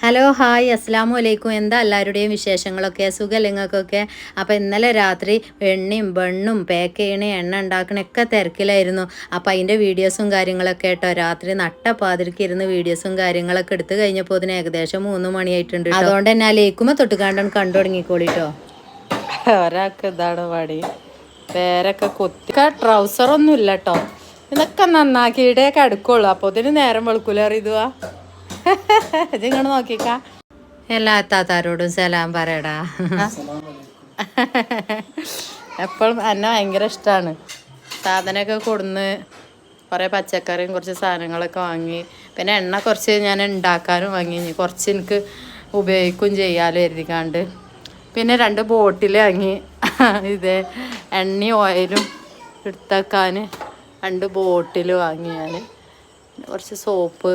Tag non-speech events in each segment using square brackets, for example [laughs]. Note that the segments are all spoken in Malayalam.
ഹലോ ഹായ് അസ്സാം വലൈക്കും എന്താ എല്ലാവരുടെയും വിശേഷങ്ങളൊക്കെ? സുഖലിങ്ങൾക്കൊക്കെ അപ്പോൾ ഇന്നലെ രാത്രി എണ്ണയും ബണ്ണും പാക്ക് ചെയ്യണ എണ്ണ ഉണ്ടാക്കണൊക്കെ തിരക്കിലായിരുന്നു. അപ്പോൾ അതിന്റെ വീഡിയോസും കാര്യങ്ങളൊക്കെ കേട്ടോ. രാത്രി നട്ടപ്പാതിരിക്ക് ഇരുന്ന് വീഡിയോസും കാര്യങ്ങളൊക്കെ എടുത്ത് കഴിഞ്ഞപ്പോൾ ഇതിന് ഏകദേശം മൂന്ന് മണിയായിട്ടുണ്ട് ട്ടോ. അതുകൊണ്ട് തന്നെ ആ ലേക്കുമ്പോൾ തൊട്ടുകാണ്ടാണ് കണ്ടു തുടങ്ങിക്കോളിട്ടോ ഒരാൾക്ക് ഇതാണ് പണി. പേരൊക്കെ കൊത്തി. ട്രൗസറൊന്നും ഇല്ല കേട്ടോ. ഇതൊക്കെ നന്നാക്കിയിട്ടേ കിടക്കുള്ളൂ. അപ്പോൾ ഇതിന് നേരം വെളുക്കൂലറിയതുവാ [laughs] ഇതിങ്ങോട്ട് നോക്കിക്ക. എല്ലാ അത്താത്താരോടും സലാം പറയടാ. [laughs] എപ്പോഴും എന്നെ ഭയങ്കര ഇഷ്ടമാണ് സാധനമൊക്കെ കൊടുന്ന് കുറേ പച്ചക്കറിയും കുറച്ച് സാധനങ്ങളൊക്കെ വാങ്ങി. പിന്നെ എണ്ണ കുറച്ച് ഞാൻ ഉണ്ടാക്കാനും വാങ്ങി. കുറച്ച് എനിക്ക് ഉപയോഗിക്കും ചെയ്യാലും എഴുതിക്കാണ്ട് പിന്നെ രണ്ട് ബോട്ടിൽ വാങ്ങി. [laughs] ഇത് എണ്ണയും ഓയിലും എടുത്തേക്കാൻ രണ്ട് ബോട്ടിൽ വാങ്ങി ഞാൻ കുറച്ച് സോപ്പ്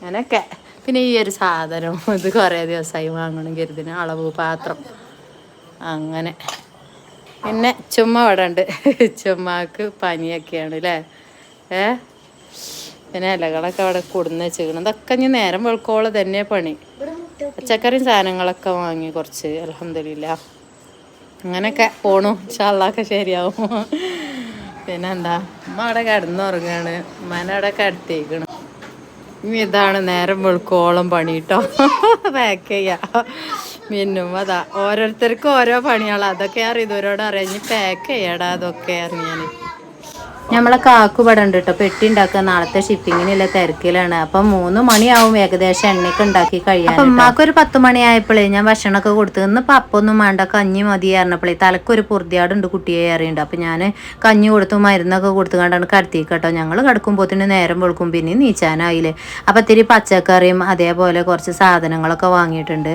അങ്ങനെയൊക്കെ. പിന്നെ ഈ ഒരു സാധനം ഇത് കുറേ ദിവസമായി വാങ്ങണം കരുതിന്. അളവ് പാത്രം. അങ്ങനെ. പിന്നെ ചുമ്മ അവിടെ ഉണ്ട്. ചുമ്മാക്ക് പനിയൊക്കെയാണ് അല്ലേ ഏ? പിന്നെ ഇലകളൊക്കെ അവിടെ കൊടുന്ന് വെച്ചിരിക്കണം. ഇതൊക്കെ ഇനി നേരം വെളുക്കോളം തന്നെ പണി. പച്ചക്കറിയും സാധനങ്ങളൊക്കെ വാങ്ങി കുറച്ച് അലഹമില്ല അങ്ങനെയൊക്കെ പോണു. ചള്ളൊക്കെ ശരിയാവും. പിന്നെന്താ? അമ്മ അവിടെ കിടന്നുറങ്ങാണ്. ഉമ്മാനെ അവിടെ കിടത്തിയേക്കണ്. ഇതാണ് നേരം വെളുക്കോളം പണി കേട്ടോ പാക്ക് ചെയ്യാ. മിന്നും അതാ. ഓരോരുത്തർക്കും ഓരോ പണികളാണ് അതൊക്കെ അറിയാം ഇതുവരോട് അറിയാം. ഇനി പാക്ക് ചെയ്യടാ. അതൊക്കെ അറിയാൻ നമ്മളെ കാക്കുപടം ഉണ്ട് കേട്ടോ പെട്ടി ഉണ്ടാക്കുക. നാളത്തെ ഷിപ്പിങ്ങിനുള്ള തിരക്കിലാണ്. അപ്പം മൂന്ന് മണിയാവും ഏകദേശം എണ്ണയൊക്കെ ഉണ്ടാക്കി കഴിയാൻ അപ്പം ഉമ്മാക്കൊരു പത്ത് മണിയായപ്പോഴേ ഞാൻ ഭക്ഷണമൊക്കെ കൊടുത്തു ഇന്ന് പപ്പൊന്നും വേണ്ട കഞ്ഞി മതി അറിഞ്ഞപ്പോഴേ തലക്കൊരു പൊറുതിയാടുണ്ട് കുട്ടിയെ അറിയുണ്ട്. അപ്പം ഞാൻ കഞ്ഞി കൊടുത്തു മരുന്നൊക്കെ കൊടുത്തു കണ്ടാണ് കടത്തി കേട്ടോ ഞങ്ങൾ തന്നെ നേരം വെളുക്കും പിന്നെ നീച്ചാനായില്ലേ. അപ്പം ഇത്തിരി പച്ചക്കറിയും അതേപോലെ കുറച്ച് സാധനങ്ങളൊക്കെ വാങ്ങിയിട്ടുണ്ട്.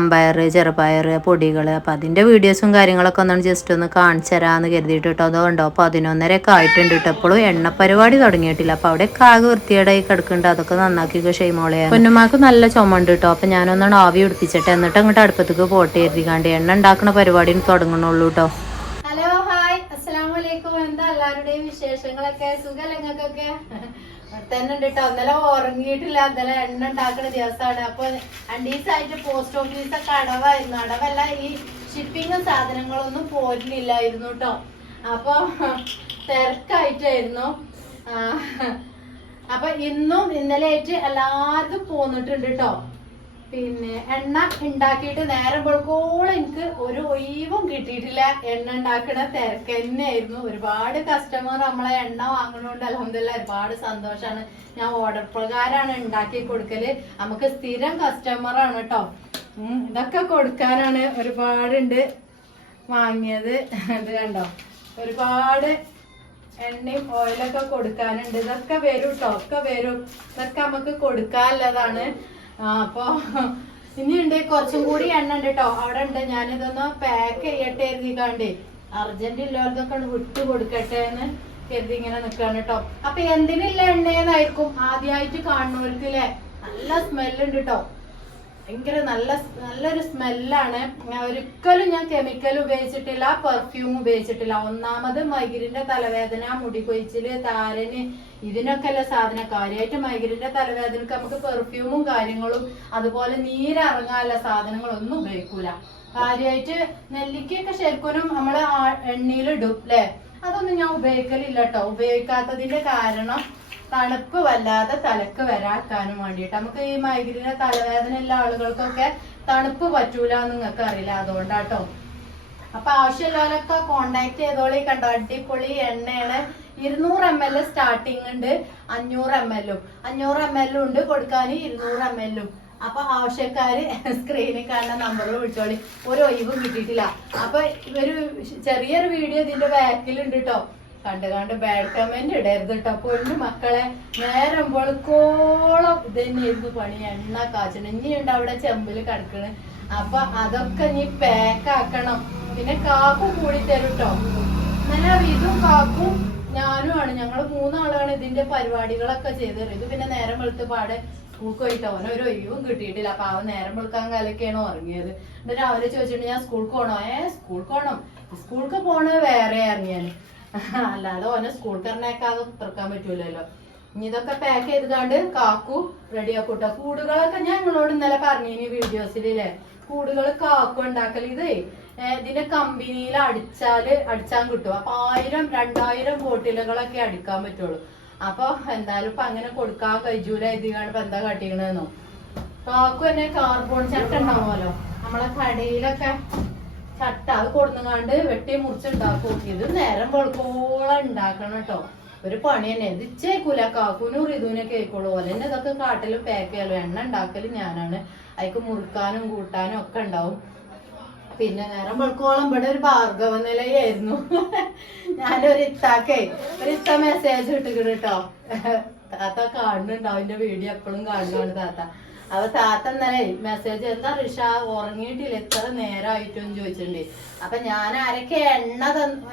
അമ്പയർ ചെറുപയർ പൊടികൾ അപ്പം അതിന്റെ വീഡിയോസും കാര്യങ്ങളൊക്കെ ഒന്നാണ് ജസ്റ്റ് ഒന്ന് കാണിച്ചു തരാമെന്ന് കരുതിയിട്ട് കേട്ടോ അതുകൊണ്ടോ പതിനൊന്നരയൊക്കെ ആയിട്ടുണ്ട് കേട്ടോ. ഇപ്പോഴും എണ്ണ പരിപാടി തുടങ്ങിയിട്ടില്ല. അപ്പൊ അവിടെ കാകെ വൃത്തിയേടായി കിടക്കുന്നുണ്ട്. അതൊക്കെ നന്നാക്കിയൊക്കെ ഷെയ്മോളെ. പൊന്നുമാക്ക് നല്ല ചുമ കിട്ടും. കേട്ടോ അപ്പം ഞാനൊന്നാണ് ആവി പിടിപ്പിച്ചിട്ട് എന്നിട്ട് അങ്ങോട്ട് അടുപ്പത്തേക്ക് പോട്ടെ എഴുതിക്കാണ്ട് എണ്ണ ഉണ്ടാക്കുന്ന പരിപാടി തുടങ്ങണുള്ളൂ കേട്ടോ. Hello hi. അസ്സലാം വലൈക്കും എന്താ എല്ലാവരുടെയും വിശേഷങ്ങളൊക്കെ? സുഖലങ്ങൾക്കൊക്കെ തന്നെ ഉണ്ട് കേട്ടോ. ഇന്നലെ ഉറങ്ങിയിട്ടില്ല. ഇന്നലെ എണ്ണ ഉണ്ടാക്കുന്ന ദിവസമാണ്. അപ്പൊ രണ്ടീസായിട്ട് പോസ്റ്റ് ഓഫീസൊക്കെ അടവായിരുന്നു. അടവല്ല ഈ ഷിപ്പിംഗ് സാധനങ്ങളൊന്നും പോരുന്നില്ലായിരുന്നു കേട്ടോ. അപ്പൊ തിരക്കായിട്ടായിരുന്നു. അപ്പൊ ഇന്നും ഇന്നലെ ആയിട്ട് എല്ലാവർക്കും പോന്നിട്ടുണ്ട് കേട്ടോ പിന്നെ എണ്ണ ഉണ്ടാക്കിയിട്ട് നേരം വെളുക്കോളം എനിക്ക് ഒരു ഒഴിവും കിട്ടിയിട്ടില്ല. എണ്ണ ഉണ്ടാക്കണ തിരക്ക് തന്നെയായിരുന്നു. ഒരുപാട് കസ്റ്റമർ നമ്മളെ എണ്ണ വാങ്ങണോണ്ട് അലഹമില്ല ഒരുപാട് സന്തോഷമാണ് ഞാൻ ഓർഡർ പ്രകാരമാണ് ഉണ്ടാക്കി കൊടുക്കൽ. നമുക്ക് സ്ഥിരം കസ്റ്റമർ ആണ് കേട്ടോ ഇതൊക്കെ കൊടുക്കാനാണ് ഒരുപാടുണ്ട് വാങ്ങിയത്. ഇത് കണ്ടോ? ഒരുപാട് എണ്ണയും ഓയിലൊക്കെ കൊടുക്കാനുണ്ട്. ഇതൊക്കെ വരും കേട്ടോ ഒക്കെ വരും. ഇതൊക്കെ നമുക്ക് കൊടുക്കാനുള്ളതാണ്. ആ, അപ്പൊ ഇനിയുണ്ട്. കുറച്ചും കൂടി എണ്ണ ഉണ്ട് കേട്ടോ അവിടെ ഉണ്ട്. ഞാനിതൊന്ന് പാക്ക് ചെയ്യട്ടെ അർജന്റ് ഇല്ലാതൊക്കെ വിട്ടു കൊടുക്കട്ടെ എന്ന് കരുതി ഇങ്ങനെ നിക്കാണ് കേട്ടോ അപ്പൊ എന്തിനില്ല എണ്ണയെന്നായിരിക്കും ആദ്യമായിട്ട് കാണുന്നവർക്ക് അല്ലേ നല്ല സ്മെല്ലുണ്ട് കേട്ടോ ഭയങ്കര നല്ല നല്ലൊരു സ്മെല്ലാണ്. ഒരിക്കലും ഞാൻ കെമിക്കൽ ഉപയോഗിച്ചിട്ടില്ല പെർഫ്യൂം ഉപയോഗിച്ചിട്ടില്ല. ഒന്നാമത് മൈഗ്രിന്റെ തലവേദന മുടി കൊഴിച്ചിൽ താരന് ഇതിനൊക്കെ അല്ല സാധനം. കാര്യമായിട്ട് മൈഗ്രിന്റെ തലവേദനക്ക് നമുക്ക് പെർഫ്യൂമും കാര്യങ്ങളും അതുപോലെ നീരിറങ്ങാനുള്ള സാധനങ്ങളൊന്നും ഉപയോഗിക്കൂല. കാര്യമായിട്ട് നെല്ലിക്കയൊക്കെ ശരിക്കും നമ്മൾ എണ്ണയിലിടും അല്ലേ അതൊന്നും ഞാൻ ഉപയോഗിക്കലില്ല കേട്ടോ ഉപയോഗിക്കാത്തതിന്റെ കാരണം തണുപ്പ് വല്ലാതെ തലക്ക് വരാക്കാനും വേണ്ടിയിട്ട്. നമുക്ക് ഈ മൈഗ്രൈന തലവേദന ഉള്ള ആളുകൾക്കൊക്കെ തണുപ്പ് പറ്റൂല എന്ന് നിങ്ങൾക്ക് അറിയില്ല. അതുകൊണ്ടാട്ടോ. അപ്പൊ ആവശ്യമുള്ളവരൊക്കെ കോണ്ടാക്ട് ചെയ്തോളി കണ്ടോ. അടിപൊളി എണ്ണയാണ്. ഇരുന്നൂറ് എം എൽ സ്റ്റാർട്ടിങ് ഉണ്ട്. അഞ്ഞൂറ് എം എല്ലും അഞ്ഞൂറ് എം എല്ലും ഉണ്ട്. കൊടുക്കാൻ ഇരുന്നൂറ് എം എല്ലും അപ്പൊ ആവശ്യക്കാര് സ്ക്രീനിൽ കാണുന്ന നമ്പറിൽ വിളിച്ചോളി. ഒരു ഒഴിവും കിട്ടിയിട്ടില്ല. അപ്പൊ ഇവർ ചെറിയൊരു വീഡിയോ ഇതിന്റെ ബാക്കിലുണ്ട് കേട്ടോ കണ്ട് കണ്ട് ബാഡ് കമന്റ് ഇടരുത് കേട്ടോ എന്റെ മക്കളെ നേരം വെളുക്കോളം ഇത് തന്നെയായിരുന്നു പണി. എണ്ണ കാച്ചണം. ഇനിയുണ്ട് അവിടെ ചെമ്പിൽ കിടക്കണ്. അപ്പൊ അതൊക്കെ നീ പാക്ക് ആക്കണം. പിന്നെ കാക്കും കൂടി തരും കേട്ടോ നല്ല ഇതും കാക്കും ഞാനുമാണ് ഞങ്ങൾ മൂന്നാളാണ് ഇതിന്റെ പരിപാടികളൊക്കെ ചെയ്തത്. ഇത് പിന്നെ നേരം വെളുത്ത് പാടെ സ്കൂൾക്ക് പോയിട്ട്. അവനെ ഒരു ഒഴിവും കിട്ടിയിട്ടില്ല. അപ്പൊ അവൻ നേരം വെളുക്കാൻ കാലൊക്കെയാണ് ഉറങ്ങിയത്. എന്നിട്ട് രാവിലെ ചോദിച്ചിട്ട് ഞാൻ സ്കൂൾക്ക് പോണോ? ഏ സ്കൂൾക്ക് പോണം. സ്കൂൾക്ക് പോണത് വേറെ ഇറങ്ങിയാൽ അല്ലാതെ ഓനെ സ്കൂൾ കറിനേക്കാതെ തുറക്കാൻ പറ്റൂലല്ലോ. ഇനി ഇതൊക്കെ പാക്ക് ചെയ്തുകൊണ്ട് കാക്കു റെഡിയാക്കൂട്ടോ കൂടുകളൊക്കെ ഞാൻ നിങ്ങളോട് ഇന്നലെ പറഞ്ഞു വീഡിയോസിലേ കൂടുകൾ കാക്കു ഉണ്ടാക്കൽ ഇത് ഇതിന്റെ കമ്പനിയിൽ അടിച്ചാൽ അടിച്ചാൻ കിട്ടും. അപ്പൊ ആയിരം രണ്ടായിരം ബോട്ടിലുകളൊക്കെ അടിക്കാൻ പറ്റുള്ളൂ. അപ്പൊ എന്തായാലും ഇപ്പൊ അങ്ങനെ കൊടുക്കാൻ കഴിയൂല ഇതിനാണ് എന്താ കാട്ടിക്കണെന്നോ. കാക്കു തന്നെ കാർബോൺ ചട്ട ഉണ്ടാവുമല്ലോ. നമ്മളെ കടയിലൊക്കെ ചട്ട അത് വെട്ടി മുറിച്ചുണ്ടാക്കും. ഇത് നേരം വെളുക്കോളം ഉണ്ടാക്കണം കേട്ടോ. ഒരു പണി തന്നെ. ഇത് ചേക്കൂല കാക്കൂനും റിതുവിനെ കേൾക്കുള്ളൂ പോലെ തന്നെ ഇതൊക്കെ കാട്ടിലും പാക്ക് ചെയ്യാലോ. എണ്ണ ഉണ്ടാക്കൽ ഞാനാണ്. അതിക്ക് മുറുക്കാനും കൂട്ടാനും ഒക്കെ ഉണ്ടാവും. പിന്നെ നേരം വെളുക്കോളം ഇവിടെ ഒരു ഭാർഗവ നിലയായിരുന്നു ഞാനൊരു ഇത്താക്കേ ഒരു ഇത്ത മെസ്സേജ് ഇട്ടിക്കണ് താത്ത കാണുന്നുണ്ടാവും. എന്റെ വീഡിയോ എപ്പോഴും കാണുന്നുണ്ട് താത്ത. അപ്പൊ താത്ത ഇന്നലെ മെസ്സേജ് എന്താ ഋഷ ഉറങ്ങിയിട്ടില്ല. എത്ര നേരമായിട്ടും ചോദിച്ചിട്ടുണ്ട്. അപ്പൊ ഞാൻ ആരൊക്കെ എണ്ണ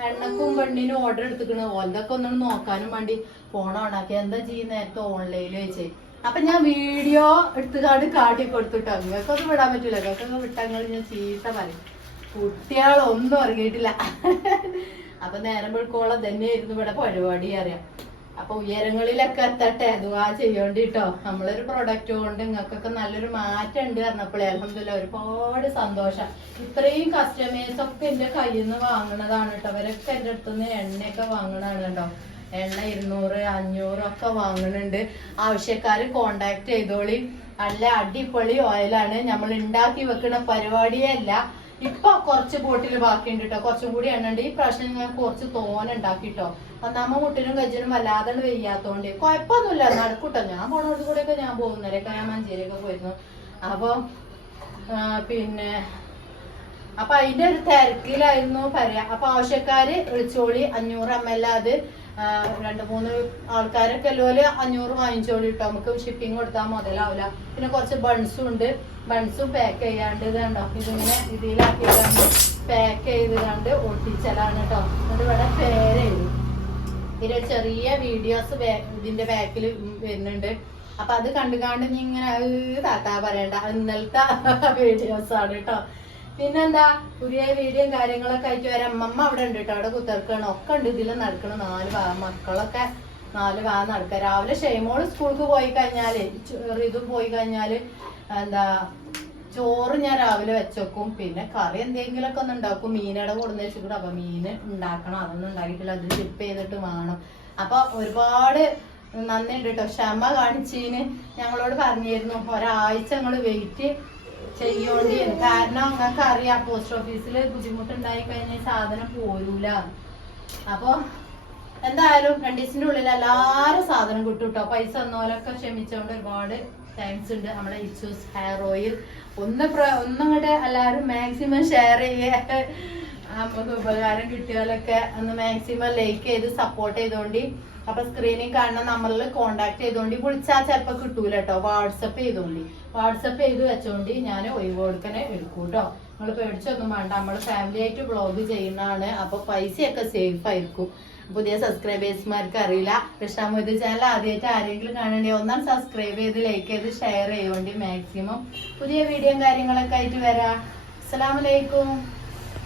എണ്ണക്കും പെണ്ണിനും ഓർഡർ എടുത്തിക്കണ് ഓലതൊക്കെ ഒന്നും നോക്കാനും വേണ്ടി ഫോൺ ഓണാക്കി എന്താ ചെയ്യുന്ന നേരത്തെ ഓൺലൈനിൽ വെച്ച് അപ്പൊ ഞാൻ വീഡിയോ എടുത്തുകാണ്ട് കാട്ടി കൊടുത്തിട്ടോ നിങ്ങൾക്കൊന്നും വിടാൻ പറ്റൂല. നിങ്ങൾക്കൊക്കെ വിട്ടങ്ങൾ ഞാൻ ചീത്ത പറയും. കുട്ടികളൊന്നും ഇറങ്ങിയിട്ടില്ല [laughs] അപ്പൊ നേരം വെളുക്കോളം തന്നെയായിരുന്നു ഇവിടെ പരിപാടി അറിയാം അപ്പൊ ഉയരങ്ങളിലൊക്കെ എത്തട്ടെ അതുവാ ചെയ്യോണ്ടിട്ടോ നമ്മളൊരു പ്രൊഡക്റ്റ് കൊണ്ട് നിങ്ങൾക്കൊക്കെ നല്ലൊരു മാറ്റം ഉണ്ട് പറഞ്ഞപ്പോഴേ അലഹമില്ല ഒരുപാട് സന്തോഷം. ഇത്രയും കസ്റ്റമേഴ്സ് ഒക്കെ എന്റെ കയ്യിൽ നിന്ന് വാങ്ങണതാണ് കേട്ടോ അവരൊക്കെ എന്റെ അടുത്തുനിന്ന് എണ്ണയൊക്കെ വാങ്ങണതാണ് കേട്ടോ എണ്ണ ഇരുന്നൂറ് അഞ്ഞൂറ് ഒക്കെ വാങ്ങുന്നുണ്ട് ആവശ്യക്കാര് കോണ്ടാക്ട് ചെയ്തോളി. നല്ല അടിപൊളി ഓയിലാണ് നമ്മൾ ഉണ്ടാക്കി വെക്കുന്ന പരിപാടിയേ അല്ല. ഇപ്പൊ കുറച്ച് ബോട്ടിൽ ബാക്കിയുണ്ട് കേട്ടോ കുറച്ചും കൂടി എണ്ണ ഉണ്ട് ഈ പ്രാവശ്യം ഞാൻ കുറച്ച് തോന ഉണ്ടാക്കിട്ടോ ഒന്നാമ മുട്ടിനും കജ്ജനും വല്ലാതെ വെയ്യാത്തോണ്ട്. കുഴപ്പമൊന്നുമില്ല നടക്കൂട്ടോ. ഞാൻ പോണോട് കൂടെയൊക്കെ ഞാൻ പോകുന്നവരൊക്കെ ഞാൻ മഞ്ചേരിയൊക്കെ പോയിരുന്നു. അപ്പൊ പിന്നെ അപ്പൊ അതിന്റെ ഒരു തിരക്കിലായിരുന്നു പറയാ. അപ്പൊ ആവശ്യക്കാര് വിളിച്ചോളി. അഞ്ഞൂറ് എം എൽ അത്. രണ്ട് മൂന്ന് ആൾക്കാരൊക്കെ ലോൽ അഞ്ഞൂറ് വാങ്ങിച്ചോളി കേട്ടോ നമുക്ക് ഷിപ്പിംഗ് കൊടുത്താൽ മുതലാവില്ല പിന്നെ കുറച്ച് ബൺസും ഉണ്ട്. ബൺസും പാക്ക് ചെയ്യാണ്ട് കണ്ടോ ഇതിങ്ങനെ ഇതിലാക്കിയിട്ടാണ്ട് പാക്ക് ചെയ്ത് കണ്ട് ഒട്ടിച്ചലാണ് കേട്ടോ എന്നിട്ട് ഇവിടെ പേരെഴുതും ഇതിലെ ചെറിയ വീഡിയോസ് ഇതിന്റെ ബാക്കിൽ വരുന്നുണ്ട്. അപ്പൊ അത് കണ്ടു കാണ്ട് ഇങ്ങനെ "ഏ, താത്താ പറയണ്ട. ഇന്നലത്തെ [laughs] വീഡിയോസ് ആണ് കേട്ടോ പിന്നെന്താ പുതിയ വീഡിയോയും കാര്യങ്ങളൊക്കെ ആയിട്ട് വരാം. അമ്മമ്മ അവിടെ ഉണ്ട് കേട്ടോ അവിടെ കുത്തിറക്കണം ഒക്കെ ഉണ്ട്. ഇതിൽ നടക്കണം. നാല് ഭാ മക്കളൊക്കെ നാല് ഭാഗം നടക്കുക രാവിലെ ഷെയ്മോൾ സ്കൂൾക്ക് പോയി കഴിഞ്ഞാൽ ഇതും പോയി കഴിഞ്ഞാൽ എന്താ ചോറ് ഞാൻ രാവിലെ വെച്ചേക്കും. പിന്നെ കറി എന്തെങ്കിലുമൊക്കെ ഒന്ന് ഉണ്ടാക്കും. മീനട കൊടുന്ന് വെച്ചിട്ട് അപ്പൊ മീൻ ഉണ്ടാക്കണം. അതൊന്നും ഉണ്ടാക്കിയിട്ടില്ല. അതിൽ ഷിപ്പ് ചെയ്തിട്ട് വേണം. അപ്പൊ ഒരുപാട് നന്ദിയുണ്ട് കേട്ടോ ക്ഷമ കാണിച്ചതിന് ഞങ്ങളോട് പറഞ്ഞിരുന്നു. ഒരാഴ്ച ഞങ്ങൾ വെയിറ്റ് ചെയ്യോണ്ടി കാരണം നിങ്ങൾക്ക് അറിയാം പോസ്റ്റ് ഓഫീസിൽ ബുദ്ധിമുട്ടുണ്ടായി കഴിഞ്ഞാൽ സാധനം പോരൂല. അപ്പൊ എന്തായാലും രണ്ടീസിന്റെ ഉള്ളിൽ എല്ലാരും സാധനം കിട്ടും കേട്ടോ പൈസ തന്നോലൊക്കെ ക്ഷമിച്ചോണ്ട് ഒരുപാട് താങ്ക്സ് ഉണ്ട്. നമ്മുടെ ഇഷ്യൂസ് ഹെയർ ഓയിൽ ഒന്ന് ഒന്നും കൂടെ എല്ലാവരും മാക്സിമം ഷെയർ ചെയ്യേ. നമുക്ക് ഉപകാരം കിട്ടിയാലൊക്കെ ഒന്ന് മാക്സിമം ലൈക്ക് ചെയ്ത് സപ്പോർട്ട് ചെയ്തോണ്ടി. അപ്പൊ സ്ക്രീനിൽ കാണുന്ന നമ്പറിൽ കോണ്ടാക്ട് ചെയ്തോണ്ടി. വിളിച്ചാൽ ചിലപ്പോൾ കിട്ടൂല കേട്ടോ വാട്സപ്പ് ചെയ്തോണ്ടി. വാട്സപ്പ് ചെയ്ത് വെച്ചോണ്ടി ഞാൻ ഒഴിവ് കൊടുക്കനെ എടുക്കൂ കേട്ടോ നിങ്ങൾ പേടിച്ചൊന്നും വേണ്ട. നമ്മൾ ഫാമിലി ആയിട്ട് വ്ളോഗ് ചെയ്യുന്നതാണ്. അപ്പൊ പൈസയൊക്കെ സേഫ് ആയിരിക്കും. പുതിയ സബ്സ്ക്രൈബേഴ്സ്മാർക്ക് അറിയില്ല. കൃഷ്ണമൊയ്ത് ചാനൽ ആദ്യമായിട്ട് ആരെങ്കിലും കാണണ്ടേ ഒന്നാം സബ്സ്ക്രൈബ് ചെയ്ത് ലൈക്ക് ചെയ്ത് ഷെയർ ചെയ്യുവേണ്ടി മാക്സിമം പുതിയ വീഡിയോയും കാര്യങ്ങളൊക്കെ ആയിട്ട് വരാം. അസ്സലാമലൈക്കും